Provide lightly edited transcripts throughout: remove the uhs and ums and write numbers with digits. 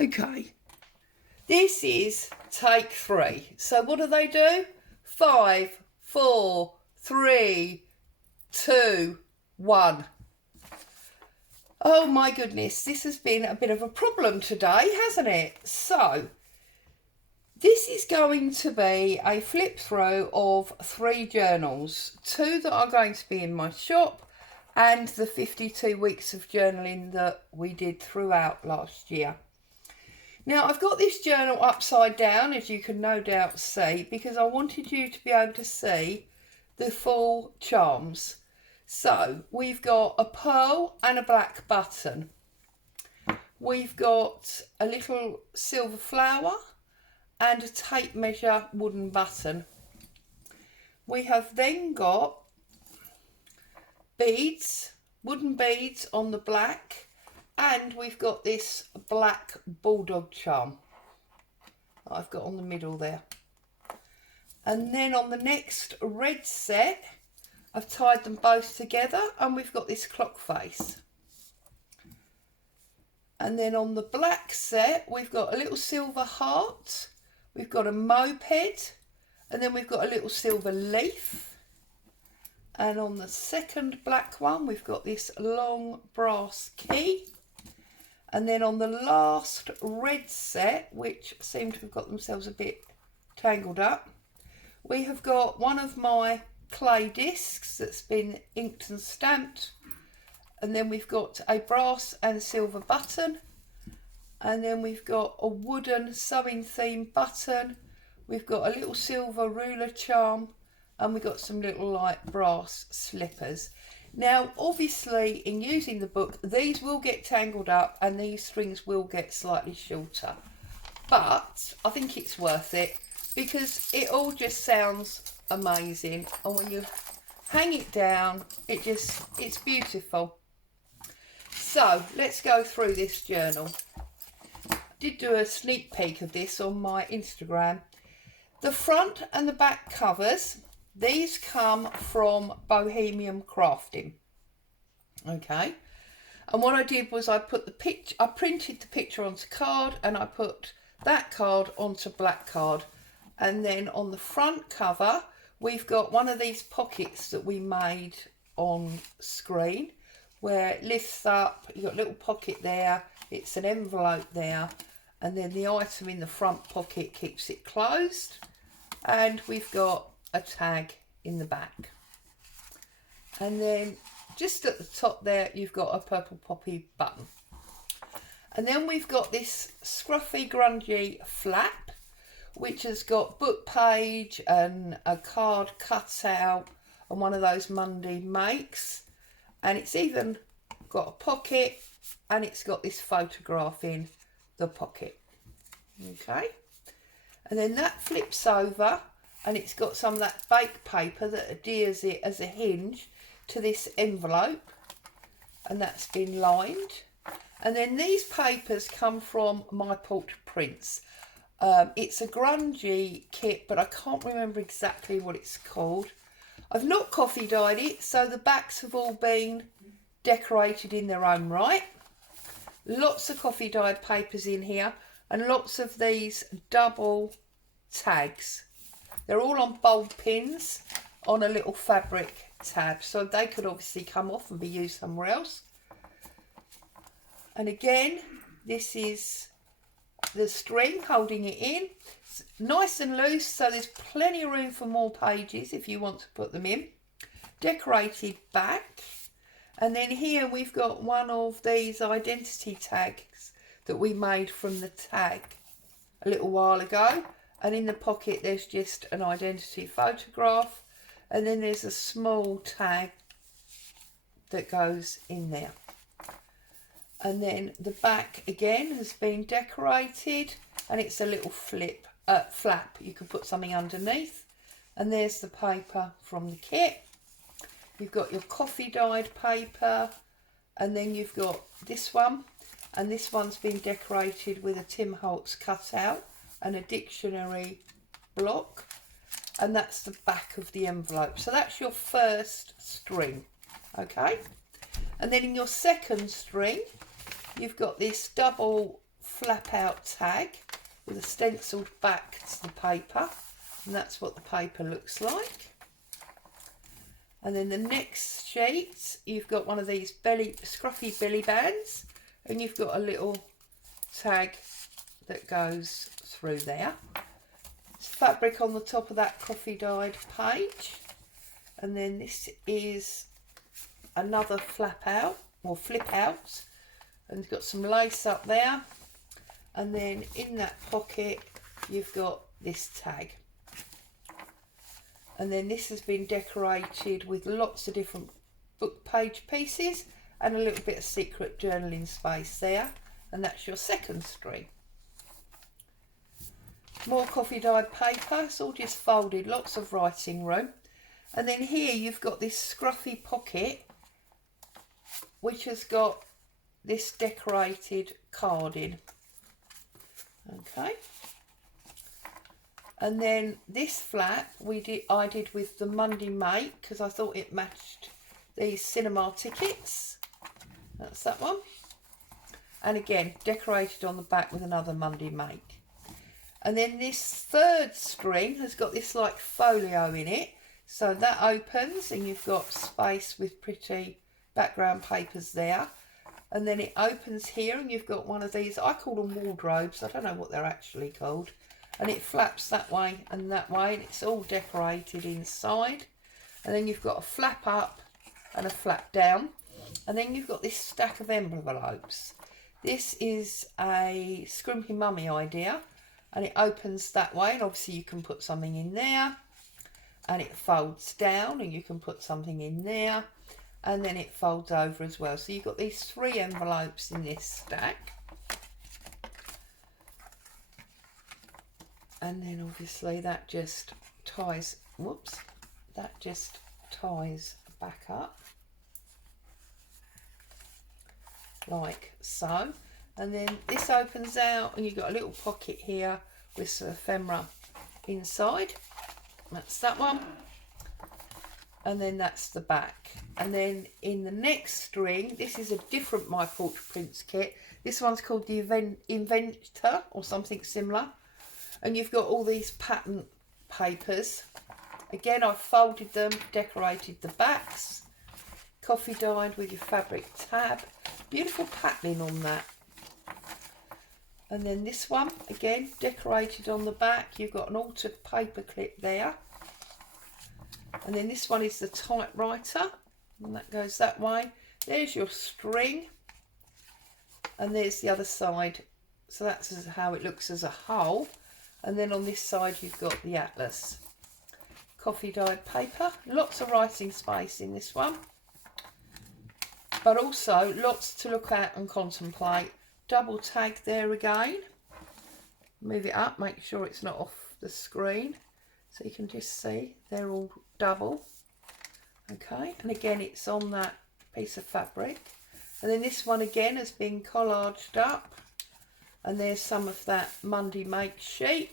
Okay, this is take 3. So what do? 5, 4, 3, 2, 1. Oh my goodness, this has been a bit of a problem today, hasn't it? So this is going to be a flip through of 3 journals, 2 that are going to be in my shop and the 52 weeks of journaling that we did throughout last year. Now I've got this journal upside down, as you can no doubt see, because I wanted you to be able to see the full charms. So we've got a pearl and a black button. We've got a little silver flower and a tape measure wooden button. We have then got beads, wooden beads on the black, and we've got this black bulldog charm that I've got on the middle there. And then on the next red set, I've tied them both together and we've got this clock face. And then on the black set, we've got a little silver heart, we've got a moped, and then we've got a little silver leaf. And on the second black one, we've got this long brass key. And then on the last red set, which seem to have got themselves a bit tangled up, we have got one of my clay discs that's been inked and stamped, and then we've got a brass and silver button, and then we've got a wooden sewing theme button, we've got a little silver ruler charm, and we've got some little light brass slippers. Now obviously in using the book, these will get tangled up and these strings will get slightly shorter, but I think it's worth it because it all just sounds amazing, and when you hang it down, it's beautiful. So let's go through this journal. I did do a sneak peek of this on my Instagram. The front and the back covers, these come from Bohemian Crafting. Okay, and what I did was I printed the picture onto card and I put that card onto black card. And then on the front cover, we've got one of these pockets that we made on screen where it lifts up, you've got a little pocket there, it's an envelope there, and then the item in the front pocket keeps it closed, and we've got a tag in the back. And then just at the top there, you've got a purple poppy button. And then we've got this scruffy grungy flap, which has got book page and a card cut out and one of those Monday makes, and it's even got a pocket and it's got this photograph in the pocket. Okay, and then that flips over and it's got some of that bake paper that adheres it as a hinge to this envelope, and that's been lined. And then these papers come from My Portrait Prints. It's a grungy kit, but I can't remember exactly what it's called. I've not coffee dyed it, so the backs have all been decorated in their own right. Lots of coffee dyed papers in here and lots of these double tags. They're all on bold pins on a little fabric tab, so they could obviously come off and be used somewhere else. And again, this is the string holding it in. It's nice and loose, so there's plenty of room for more pages if you want to put them in. Decorated back, and then here we've got one of these identity tags that we made from the tag a little while ago, and in the pocket there's just an identity photograph, and then there's a small tag that goes in there. And then the back again has been decorated, and it's a little flap. You can put something underneath. And there's the paper from the kit. You've got your coffee dyed paper, and then you've got this one, and this one's been decorated with a Tim Holtz cutout and a dictionary block, and that's the back of the envelope. So that's your first string, okay? And then in your second string, you've got this double flap out tag with a stenciled back to the paper, and that's what the paper looks like. And then the next sheet, you've got one of these scruffy belly bands, and you've got a little tag that goes through there. It's fabric on the top of that coffee dyed page, and then this is another flap out or flip out, and it's got some lace up there, and then in that pocket you've got this tag, and then this has been decorated with lots of different book page pieces and a little bit of secret journaling space there, and that's your second string. More coffee dyed paper, it's all just folded, lots of writing room. And then here you've got this scruffy pocket which has got this decorated card in. Okay. And then this flap I did with the Monday Make, because I thought it matched these cinema tickets. That's that one. And again, decorated on the back with another Monday Make. And then this third string has got this like folio in it. So that opens and you've got space with pretty background papers there. And then it opens here and you've got one of these, I call them wardrobes, I don't know what they're actually called. And it flaps that way and it's all decorated inside. And then you've got a flap up and a flap down. And then you've got this stack of envelopes. This is a Scrimpy Mummy idea. And it opens that way, and obviously you can put something in there, and it folds down and you can put something in there, and then it folds over as well. So you've got these 3 envelopes in this stack, and then obviously that just ties, that just ties back up like so. And then this opens out and you've got a little pocket here with some ephemera inside. That's that one. And then that's the back. And then in the next string, this is a different My Portrait Prints kit. This one's called the Inventor or something similar. And you've got all these pattern papers. Again, I've folded them, decorated the backs. Coffee dyed with your fabric tab. Beautiful patterning on that. And then this one, again, decorated on the back. You've got an altered paper clip there. And then this one is the typewriter. And that goes that way. There's your string. And there's the other side. So that's how it looks as a whole. And then on this side, you've got the atlas. Coffee dyed paper. Lots of writing space in this one. But also lots to look at and contemplate. Double tag there again. Move it up, make sure it's not off the screen. So you can just see they're all double. Okay, and again it's on that piece of fabric. And then this one again has been collaged up. And there's some of that Monday Make sheet.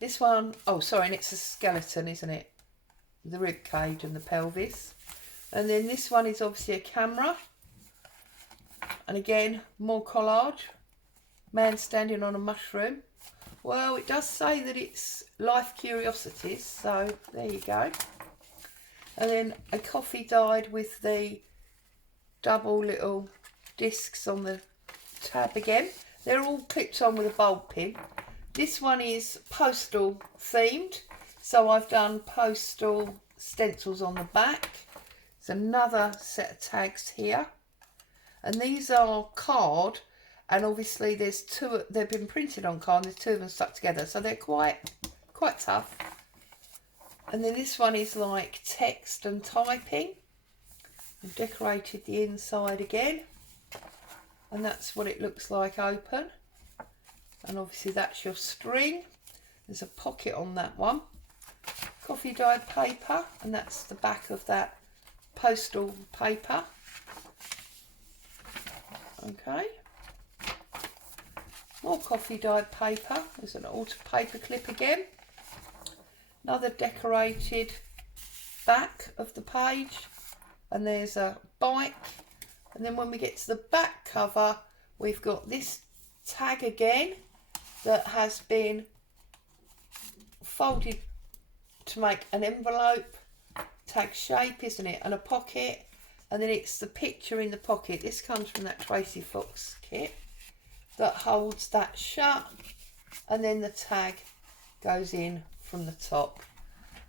This one, oh sorry, and it's a skeleton, isn't it? The rib cage and the pelvis. And then this one is obviously a camera. And again, more collage. Man standing on a mushroom. Well, it does say that it's Life Curiosities, so there you go. And then a coffee dyed with the double little discs on the tab again. They're all clipped on with a bulb pin. This one is postal themed, so I've done postal stencils on the back. There's another set of tags here. And these are card, and obviously there's 2, they've been printed on card, and there's 2 of them stuck together, so they're quite tough. And then this one is like text and typing. I've decorated the inside again, and that's what it looks like open. And obviously that's your string. There's a pocket on that one. Coffee dyed paper, and that's the back of that postal paper. Okay, more coffee dyed paper. There's an altered paper clip again. Another decorated back of the page, and there's a bike. And then when we get to the back cover, we've got this tag again that has been folded to make an envelope tag shape, isn't it, and a pocket, and then it's the picture in the pocket. This comes from that Tracy Fox kit that holds that shut, and then the tag goes in from the top,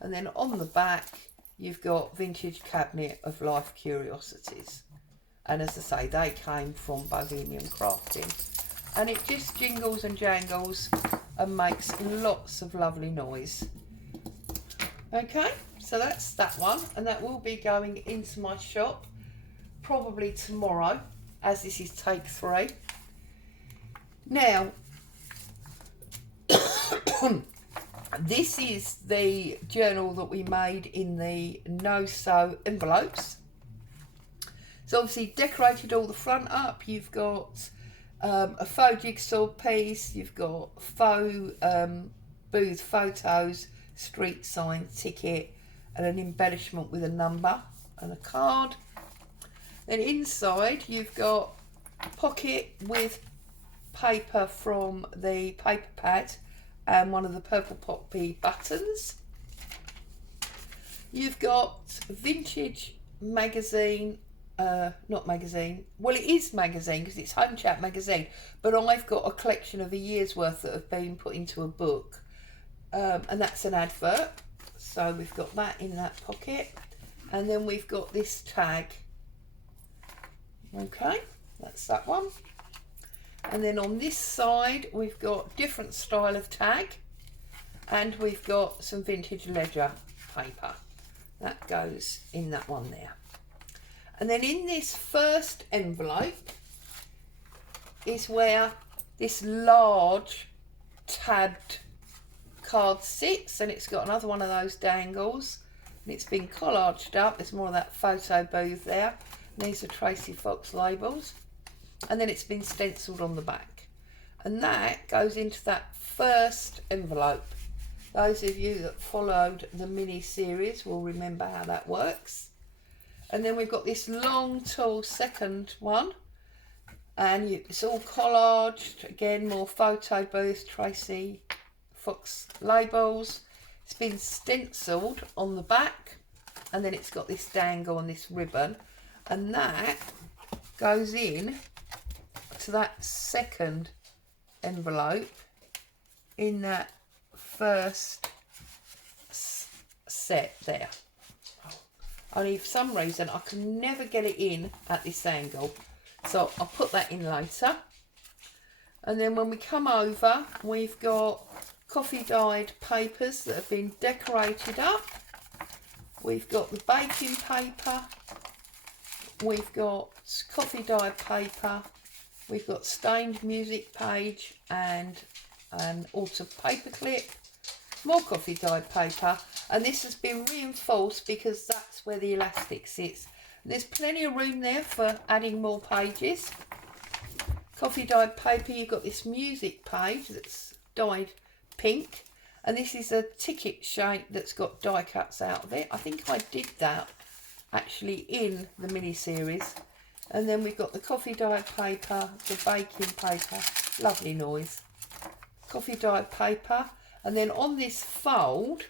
and then on the back you've got Vintage Cabinet of Life Curiosities, and as I say, they came from Bohemian Crafting, and it just jingles and jangles and makes lots of lovely noise. Okay, so that's that one, and that will be going into my shop probably tomorrow, as this is take 3. Now, this is the journal that we made in the no-sew envelopes. So obviously decorated all the front up. You've got a faux jigsaw piece, you've got faux booth photos, street sign, ticket, and an embellishment with a number and a card. Then inside you've got a pocket with paper from the paper pad and one of the Purple Poppy buttons. You've got vintage magazine, not magazine, well it is magazine because it's Home Chat magazine, but I've got a collection of a year's worth that have been put into a book, and that's an advert, so we've got that in that pocket. And then we've got this tag. Okay, that's that one. And then on this side we've got different style of tag, and we've got some vintage ledger paper that goes in that one there. And then in this first envelope is where this large tabbed card sits, and it's got another one of those dangles, and it's been collaged up. There's more of that photo booth there. And these are Tracy Fox labels, and then it's been stenciled on the back, and that goes into that first envelope. Those of you that followed the mini series will remember how that works. And then we've got this long tall second one, and it's all collaged again, more photo booth, Tracy Fox labels. It's been stenciled on the back, and then it's got this dangle and this ribbon, and that goes in to that second envelope in that first set there. Only for some reason I can never get it in at this angle, so I'll put that in later. And then when we come over, we've got coffee dyed papers that have been decorated up. We've got the baking paper, we've got coffee dyed paper, we've got stained music page and an autumn paper clip, more coffee dyed paper, and this has been reinforced because that's where the elastic sits. There's plenty of room there for adding more pages. Coffee dyed paper, you've got this music page that's dyed pink, and this is a ticket shape that's got die cuts out of it. I think I did that actually in the mini series. And then we've got the coffee dyed paper, the baking paper, lovely noise, coffee dyed paper. And then on this fold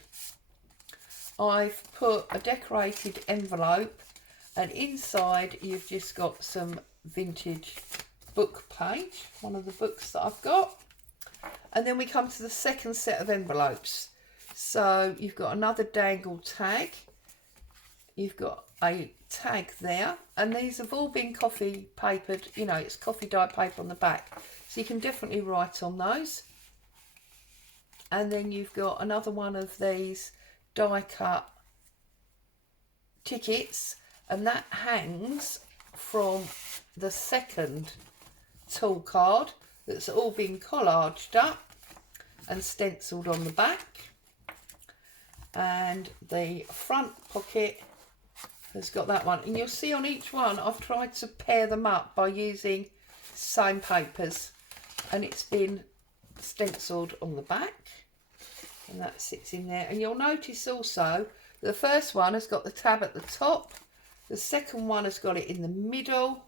I've put a decorated envelope, and inside you've just got some vintage book page, one of the books that I've got. And then we come to the second set of envelopes. So you've got another dangle tag, you've got a tag there, and these have all been coffee papered, you know, it's coffee dyed paper on the back, so you can definitely write on those. And then you've got another one of these die cut tickets, and that hangs from the second tool card that's all been collaged up and stenciled on the back. And the front pocket has got that one, and you'll see on each one I've tried to pair them up by using same papers, and it's been stenciled on the back, and that sits in there. And you'll notice also the first one has got the tab at the top, the second one has got it in the middle,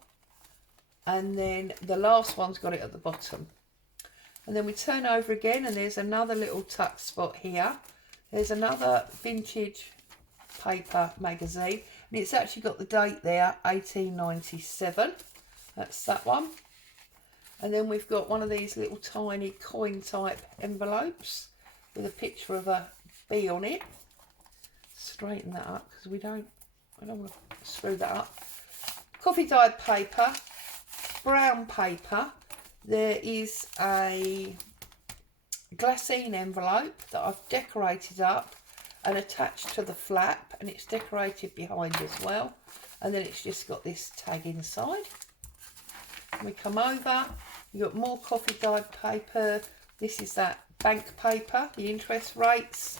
and then the last one's got it at the bottom. And then we turn over again, and there's another little tuck spot here. There's another vintage paper magazine, and it's actually got the date there, 1897. That's that one. And then we've got one of these little tiny coin type envelopes with a picture of a bee on it. Straighten that up because I don't want to screw that up. Coffee dyed paper, brown paper. There is a glassine envelope that I've decorated up and attached to the flap, and it's decorated behind as well. And then it's just got this tag inside. And we come over, you've got more coffee dyed paper. This is that bank paper, the interest rates,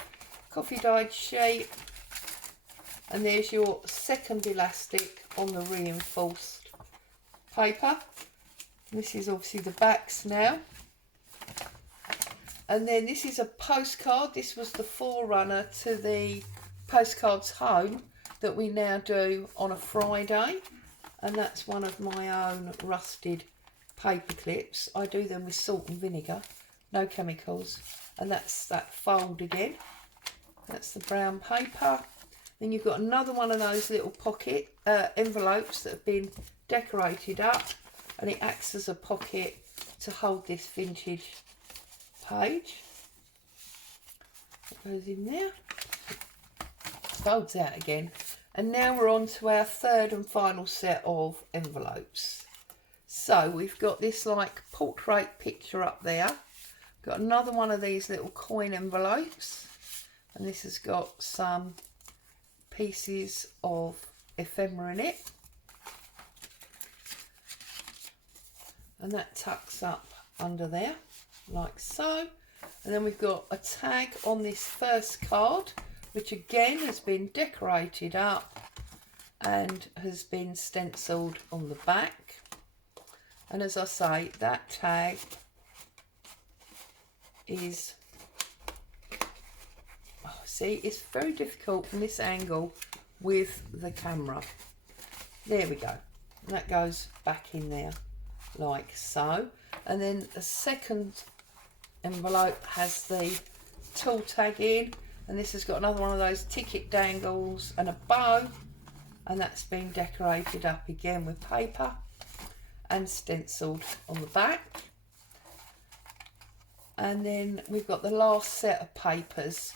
coffee dyed sheet. And there's your second elastic on the reinforced paper. This is obviously the backs now. And then this is a postcard. This was the forerunner to the Postcards Home that we now do on a Friday. And that's one of my own rusted paper clips. I do them with salt and vinegar, no chemicals. And that's that fold again. That's the brown paper. Then you've got another one of those little pocket envelopes that have been decorated up, and it acts as a pocket to hold this vintage page. It goes in there, folds out again, and now we're on to our third and final set of envelopes. So we've got this like portrait picture up there, got another one of these little coin envelopes, and this has got some pieces of ephemera in it, and that tucks up under there like so. And then we've got a tag on this first card, which again has been decorated up and has been stenciled on the back. And as I say, that tag is, see, it's very difficult from this angle with the camera. There we go. And that goes back in there like so. And then the second envelope has the tool tag in, and this has got another one of those ticket dangles and a bow, and that's been decorated up again with paper and stenciled on the back. And then we've got the last set of papers.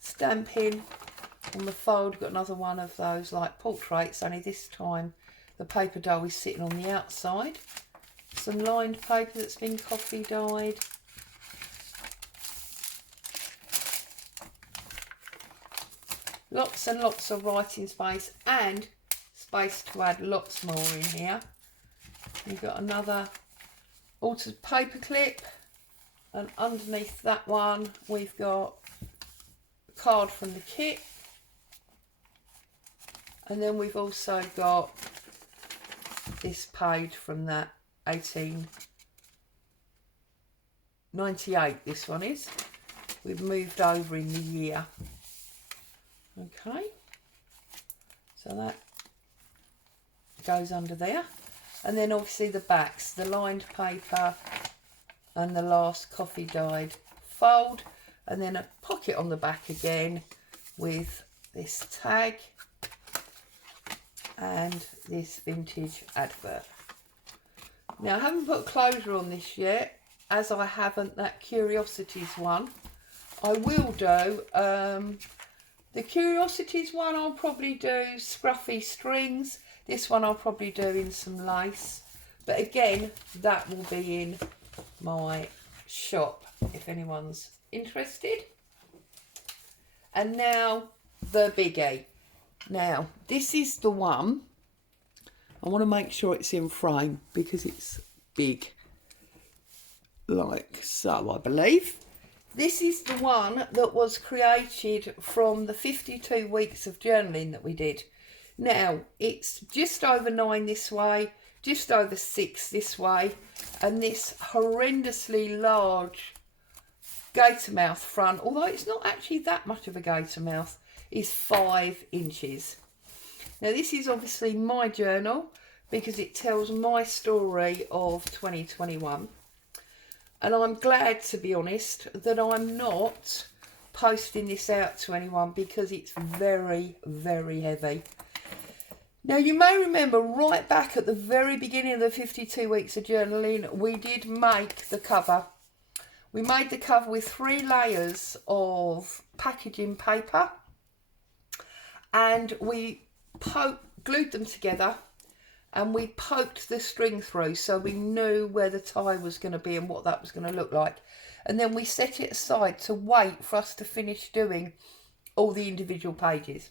Stamping on the fold, got another one of those like portraits, only this time the paper doll is sitting on the outside. Some lined paper that's been coffee dyed. Lots and lots of writing space, and space to add lots more in here. We've got another altered paper clip, and underneath that one we've got card from the kit, and then we've also got this page from that 1898. This one is, we've moved over in the year. Okay, so that goes under there, and then obviously the backs, the lined paper and the last coffee dyed fold. And then a pocket on the back again with this tag and this vintage advert. Now I haven't put a closure on this yet, as I haven't that Curiosities one. I will do, the Curiosities one I'll probably do scruffy strings. This one I'll probably do in some lace. But again, that will be in my shop if anyone's interested. And now the biggie. Now this is the one, I want to make sure it's in frame because it's big like so, I believe. This is the one that was created from the 52 weeks of journaling that we did. Now it's just over 9 this way, just over 6 this way, and this horrendously large gator mouth front, although it's not actually that much of a gator mouth, is 5 inches. Now this is obviously my journal, because it tells my story of 2021. And I'm glad, to be honest, that I'm not posting this out to anyone because it's very, very heavy. Now, you may remember right back at the very beginning of the 52 weeks of journaling, we did make the cover. We made the cover with 3 layers of packaging paper, and we glued them together, and we poked the string through so we knew where the tie was going to be and what that was going to look like. And then we set it aside to wait for us to finish doing all the individual pages.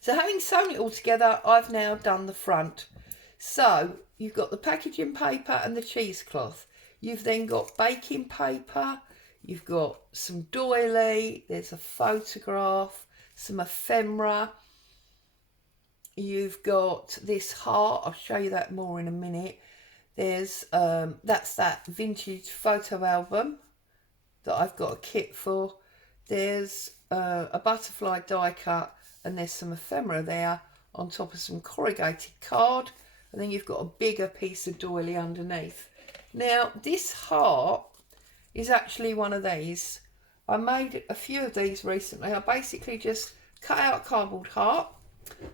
So having sewn it all together, I've now done the front. So you've got the packaging paper and the cheesecloth. You've then got baking paper, you've got some doily, there's a photograph, some ephemera. You've got this heart, I'll show you that more in a minute. There's, that's that vintage photo album that I've got a kit for. There's a butterfly die cut, and there's some ephemera there on top of some corrugated card. And then you've got a bigger piece of doily underneath. Now, this heart is actually one of these. I made a few of these recently. I basically just cut out a cardboard heart,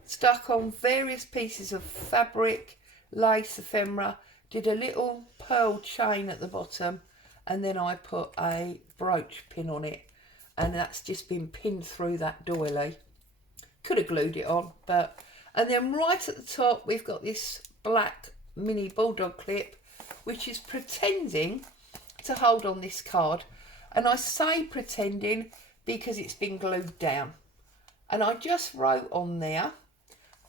stuck on various pieces of fabric, lace, ephemera, did a little pearl chain at the bottom, and then I put a brooch pin on it, and that's just been pinned through that doily. Could have glued it on, but... And then right at the top, we've got this black mini bulldog clip, which is pretending to hold on this card. And I say pretending because it's been glued down. And I just wrote on there,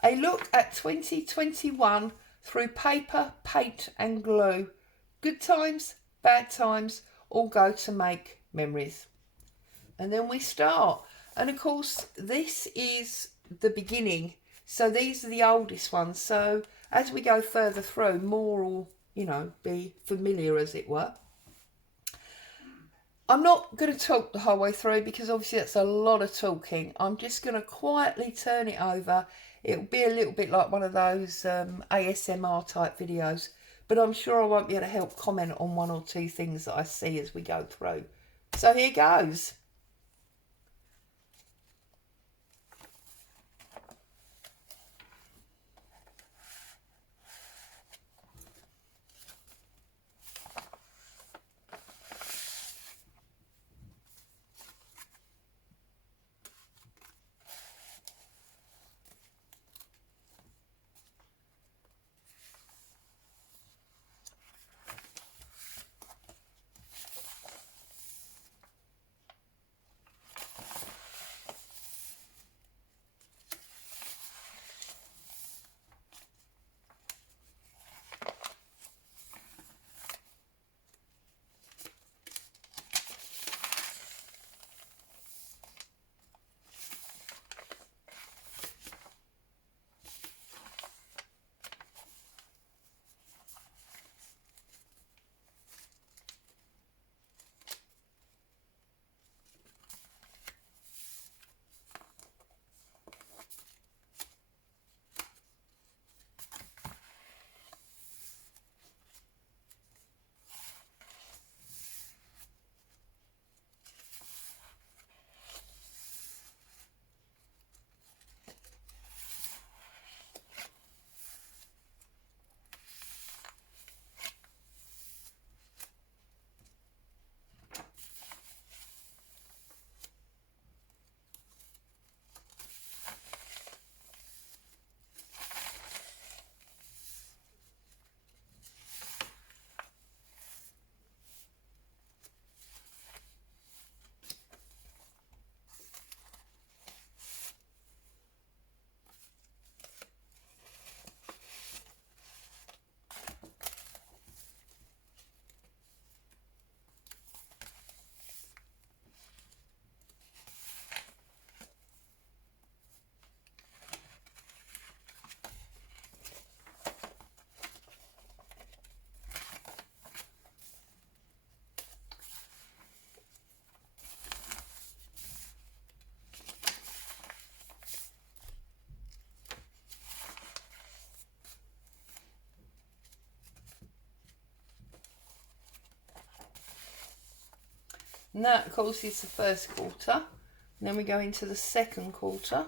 a look at 2021 through paper, paint and glue. Good times, bad times, all go to make memories. And then we start. And of course, this is the beginning. So these are the oldest ones. So as we go further through, more will, you know, be familiar, as it were. I'm not going to talk the whole way through because obviously that's a lot of talking. I'm just going to quietly turn it over. It'll be a little bit like one of those ASMR type videos, but I'm sure I won't be able to help comment on 1 or 2 things that I see as we go through. So here goes. And that, of course, is the first quarter. And then we go into the second quarter.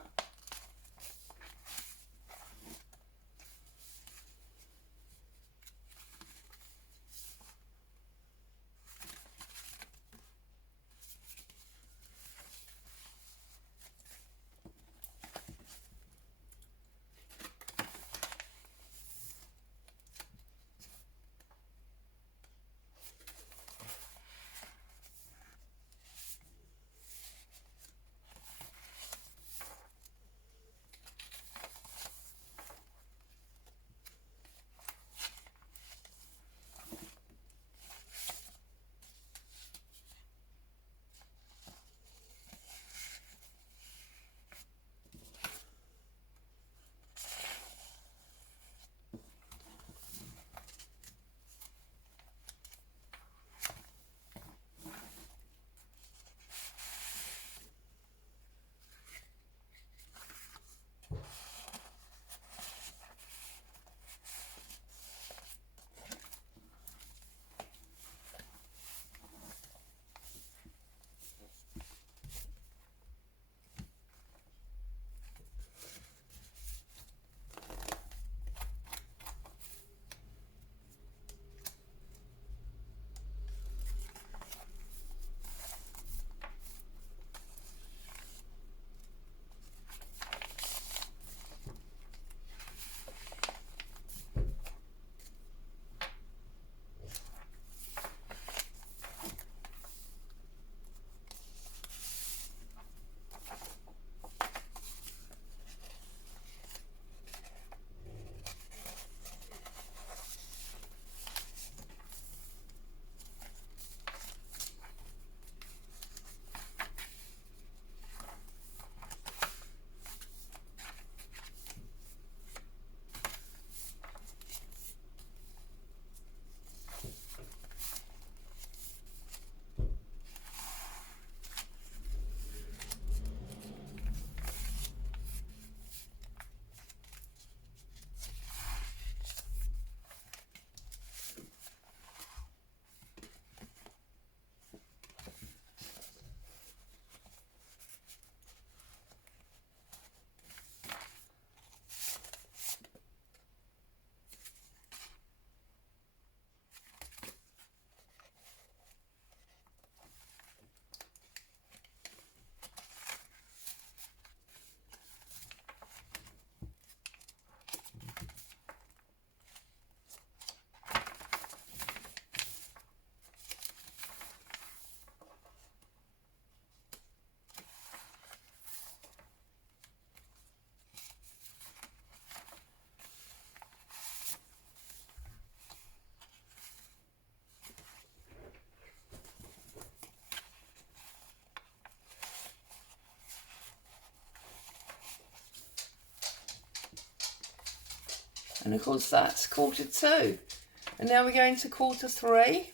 And of course that's quarter two. And now we're going to quarter three.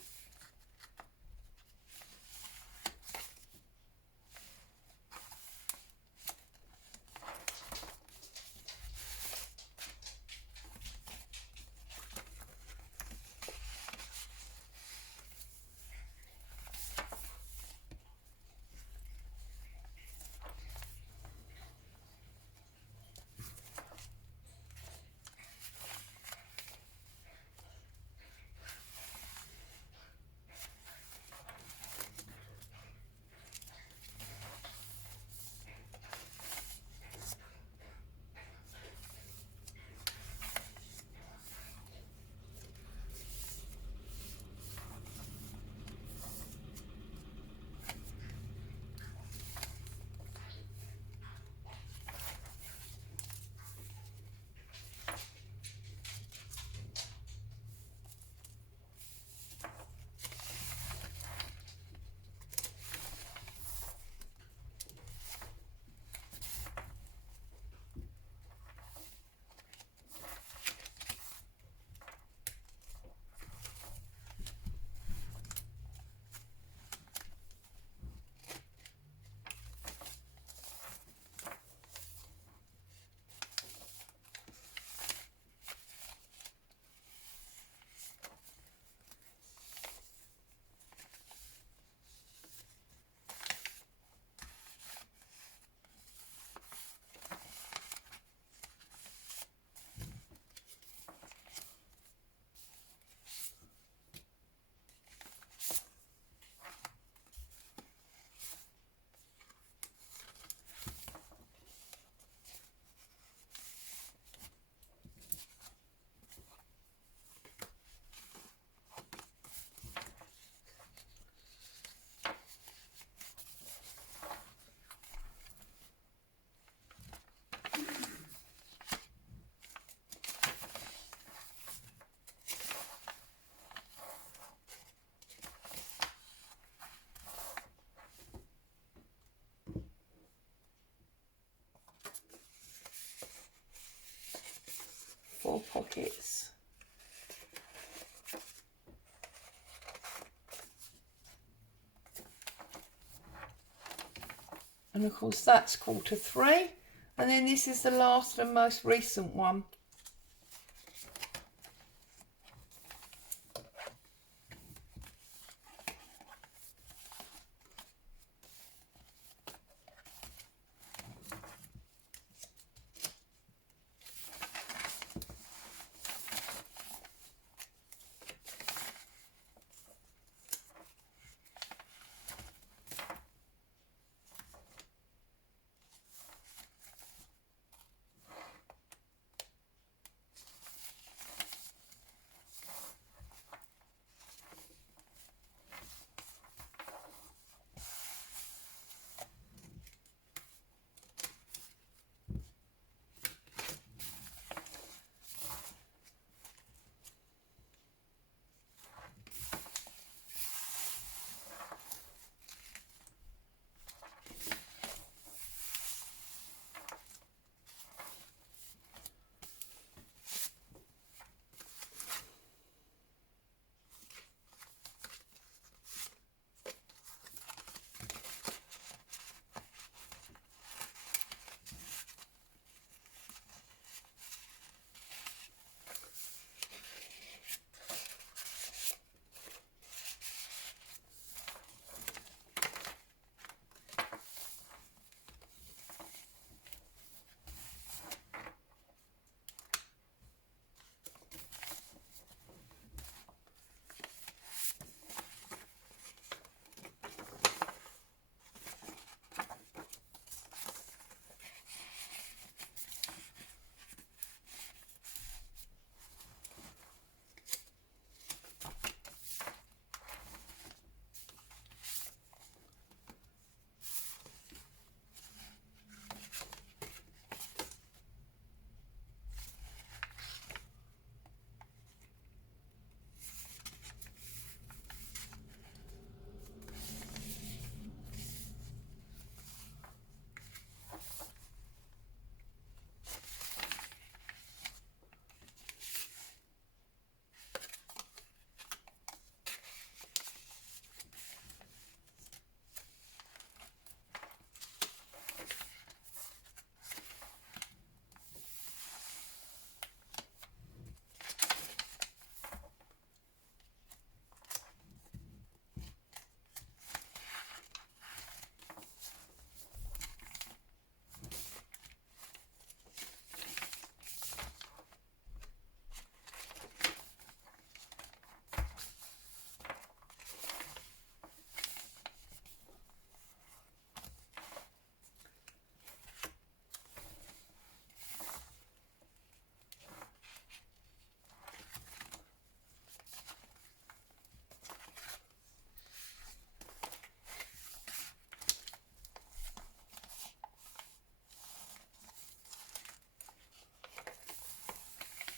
pockets. And of course that's 1/4 and then this is the last and most recent one.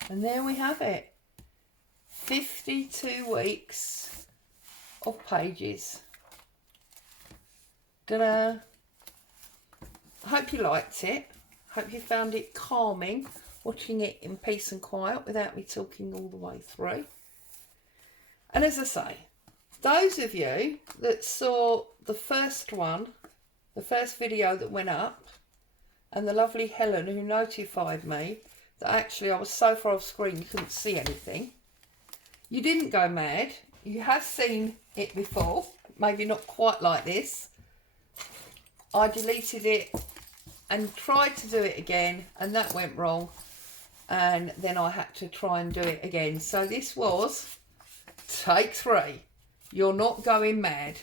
And there we have it. 52 weeks of pages. I hope you liked it. Hope you found it calming, watching it in peace and quiet without me talking all the way through. And as I say, those of you that saw the first one, the first video that went up, and the lovely Helen who notified me that actually I was so far off screen you couldn't see anything. You didn't go mad. You have seen it before, maybe not quite like this. I deleted it and tried to do it again and that went wrong, and then I had to try and do it again. So this was take 3. You're not going mad.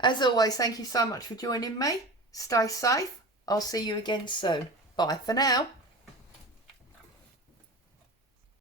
As always, thank you so much for joining me. Stay safe. I'll see you again soon. Bye for now.